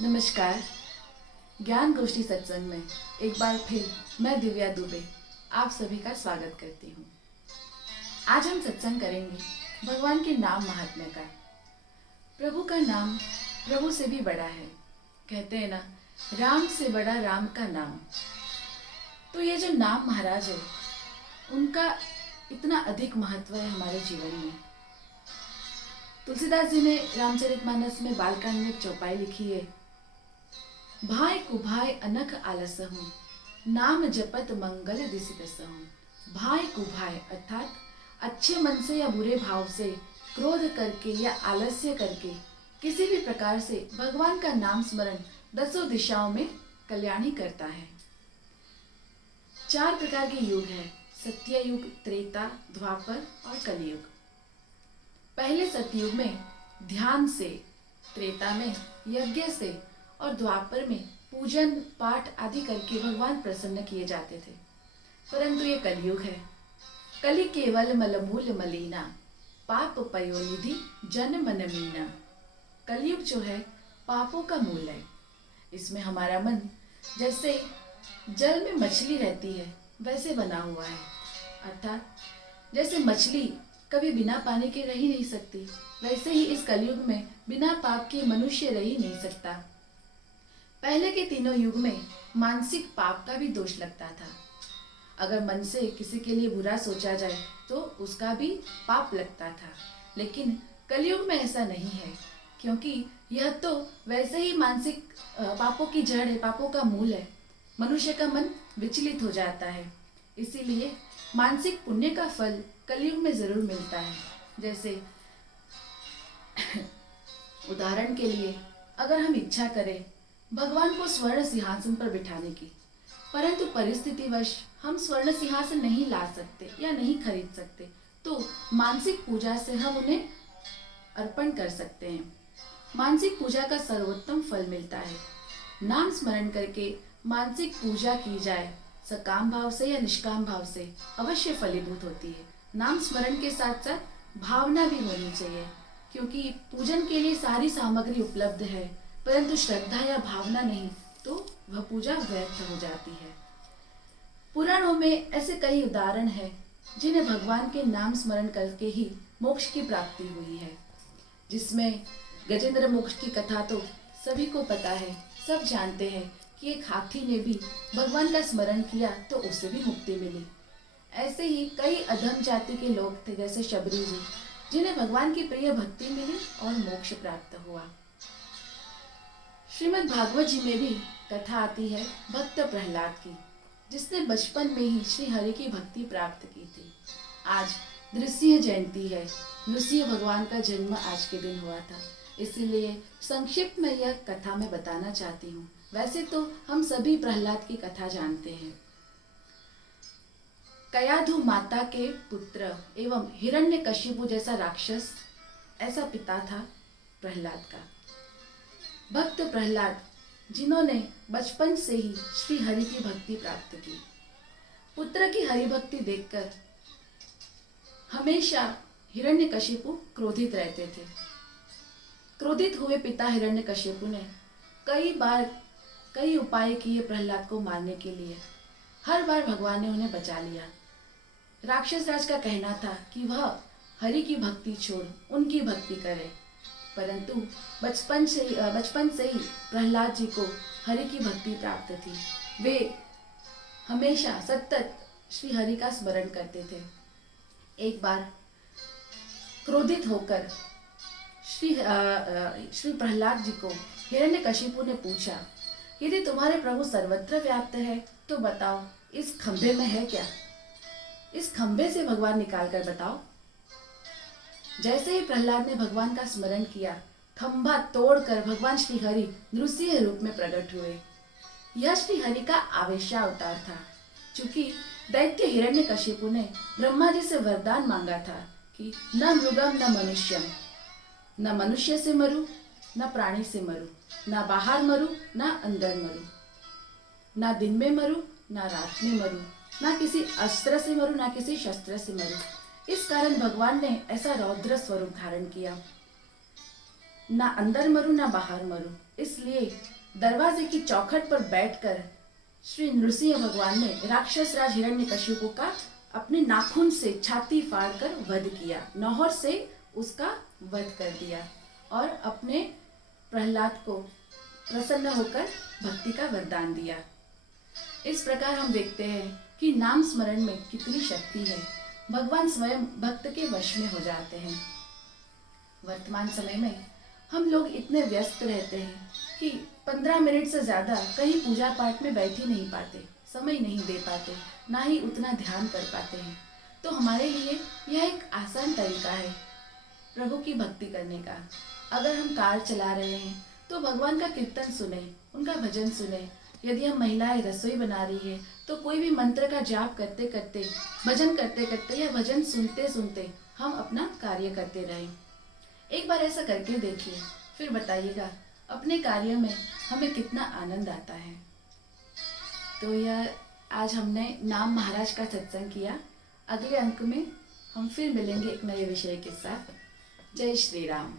नमस्कार। ज्ञान गोष्ठी सत्संग में एक बार फिर मैं दिव्या दुबे आप सभी का स्वागत करती हूँ। आज हम सत्संग करेंगे भगवान के नाम महात्म्य का। प्रभु का नाम प्रभु से भी बड़ा है। कहते हैं ना, राम से बड़ा राम का नाम। तो ये जो नाम महाराज है उनका इतना अधिक महत्व है हमारे जीवन में। तुलसीदास जी ने रामचरितमानस में बालकांड में एक चौपाई लिखी है, भाई कुभाई अनख आलसहूँ, नाम जपत मंगल दिसितसहूँ। भाई कुभाई अर्थात अच्छे मन से या बुरे भाव से, क्रोध करके या आलस्य करके, किसी भी प्रकार से भगवान का नाम स्मरण दसों दिशाओं में कल्याण ही करता है। 4 प्रकार के युग है, सत्य युग, त्रेता, द्वापर और कलयुग। पहले सतयुग में ध्यान से, त्रेता में यज्ञ से और द्वापर में पूजन पाठ आदि करके भगवान प्रसन्न किए जाते थे। परंतु ये कलयुग है। कलि केवल मलमूल मलीना, पाप पयोनिधि जन मन मीना। कलयुग जो है पापों का मूल है। इसमें हमारा मन जैसे जल में मछली रहती है वैसे बना हुआ है। अर्थात जैसे मछली कभी बिना पानी के रह ही नहीं सकती, वैसे ही इस कलयुग में बिना पाप के मनुष्य रह ही नहीं सकता। पहले के तीनों युग में मानसिक पाप का भी दोष लगता था। अगर मन से किसी के लिए बुरा सोचा जाए तो उसका भी पाप लगता था। लेकिन कलयुग में ऐसा नहीं है, क्योंकि यह तो वैसे ही मानसिक पापों की जड़ है, पापों का मूल है। मनुष्य का मन विचलित हो जाता है। इसीलिए मानसिक पुण्य का फल कलयुग में जरूर मिलता है। जैसे उदाहरण के लिए, अगर हम इच्छा करें भगवान को स्वर्ण सिंहासन पर बिठाने की, परंतु परिस्थितिवश हम स्वर्ण सिंहासन नहीं ला सकते या नहीं खरीद सकते, तो मानसिक पूजा से हम उन्हें अर्पण कर सकते हैं। मानसिक पूजा का सर्वोत्तम फल मिलता है। नाम स्मरण करके मानसिक पूजा की जाए, सकाम भाव से या निष्काम भाव से, अवश्य फलीभूत होती है। नाम स्मरण के साथ साथ भावना भी होनी चाहिए, क्योंकि पूजन के लिए सारी सामग्री उपलब्ध है, परंतु श्रद्धा या भावना नहीं तो वह पूजा व्यर्थ हो जाती है। पुराणों में ऐसे कई उदाहरण हैं जिन्हें भगवान के नाम स्मरण करके ही मोक्ष की प्राप्ति हुई है। जिसमें गजेंद्र मोक्ष की कथा तो सभी को पता है, सब जानते हैं कि एक हाथी ने भी भगवान का स्मरण किया तो उसे भी मुक्ति मिली। ऐसे ही कई अधम जाति के लोग थे, जैसे शबरी जी, जिन्हें भगवान की प्रिय भक्ति मिली और मोक्ष प्राप्त हुआ। श्रीमद् भागवत जी में भी कथा आती है भक्त प्रहलाद की, जिसने बचपन में ही श्री हरि की भक्ति प्राप्त की थी। आज नृसिंह जयंती है। नृसिंह भगवान का जन्म आज के दिन हुआ था, इसीलिए संक्षिप्त में यह कथा मैं बताना चाहती हूँ। वैसे तो हम सभी प्रहलाद की कथा जानते हैं। कयाधु माता के पुत्र एवं हिरण्यकशिपु जैसा राक्षस, ऐसा पिता था प्रहलाद का। भक्त प्रहलाद, जिन्होंने बचपन से ही श्री हरि की भक्ति प्राप्त की, पुत्र की हरि भक्ति देखकर हमेशा हिरण्यकशिपु क्रोधित रहते थे। क्रोधित हुए पिता हिरण्यकशिपु ने कई बार कई उपाय किए प्रहलाद को मारने के लिए। हर बार भगवान ने उन्हें बचा लिया। राक्षस राज का कहना था कि वह हरि की भक्ति छोड़ उनकी भक्ति करे, परंतु बचपन से ही प्रहलाद जी को हरि की भक्ति प्राप्त थी। वे हमेशा सतत श्री हरि का स्मरण करते थे। एक बार क्रोधित होकर श्री प्रहलाद जी को हिरण्यकशिपु ने पूछा, यदि तुम्हारे प्रभु सर्वत्र व्याप्त है तो बताओ इस खंभे में है क्या? इस खंभे से भगवान निकाल कर बताओ। जैसे ही प्रहलाद ने भगवान का स्मरण किया, खंभा तोड़कर भगवान श्री हरि नृसिंह रूप में प्रकट हुए। यह श्री हरि का आवेशावतार था। चूंकि दैत्य हिरण्यकशिपु ने ब्रह्मा जी से वरदान मांगा था कि न मृगम न मनुष्यम, न मनुष्य से मरूं न प्राणी से मरूं, न बाहर मरूं न अंदर मरूं, न दिन में मरूं न रात में मरूं, न किसी अस्त्र से मरूं न किसी शस्त्र से मरूं। इस कारण भगवान ने ऐसा रौद्र स्वरूप धारण किया, ना अंदर मरूं ना बाहर मरूं, इसलिए दरवाजे की चौखट पर बैठकर श्री नृसिंह भगवान ने राक्षस राज हिरण्यकशिपु का अपने नाखून से छाती फाड़कर वध किया, नौहर से उसका वध कर दिया और अपने प्रहलाद को प्रसन्न होकर भक्ति का वरदान दिया। इस प्रकार हम देखते हैं कि नाम स्मरण में कितनी शक्ति है। भगवान स्वयं भक्त के वश में हो जाते हैं। वर्तमान समय में हम लोग इतने व्यस्त रहते हैं कि 15 मिनट से ज़्यादा कहीं पूजा पाठ में बैठ ही नहीं पाते, समय नहीं दे पाते, ना ही उतना ध्यान कर पाते हैं। तो हमारे लिए यह एक आसान तरीका है प्रभु की भक्ति करने का। अगर हम कार चला रहे हैं तो भगवान का कीर्तन सुने, उनका भजन सुने। यदि हम महिलाएं रसोई बना रही है तो कोई भी मंत्र का जाप करते करते, भजन करते करते या भजन सुनते सुनते हम अपना कार्य करते रहें। एक बार ऐसा करके देखिए, फिर बताइएगा अपने कार्य में हमें कितना आनंद आता है। तो यह आज हमने नाम महाराज का सत्संग किया। अगले अंक में हम फिर मिलेंगे एक नए विषय के साथ। जय श्री राम।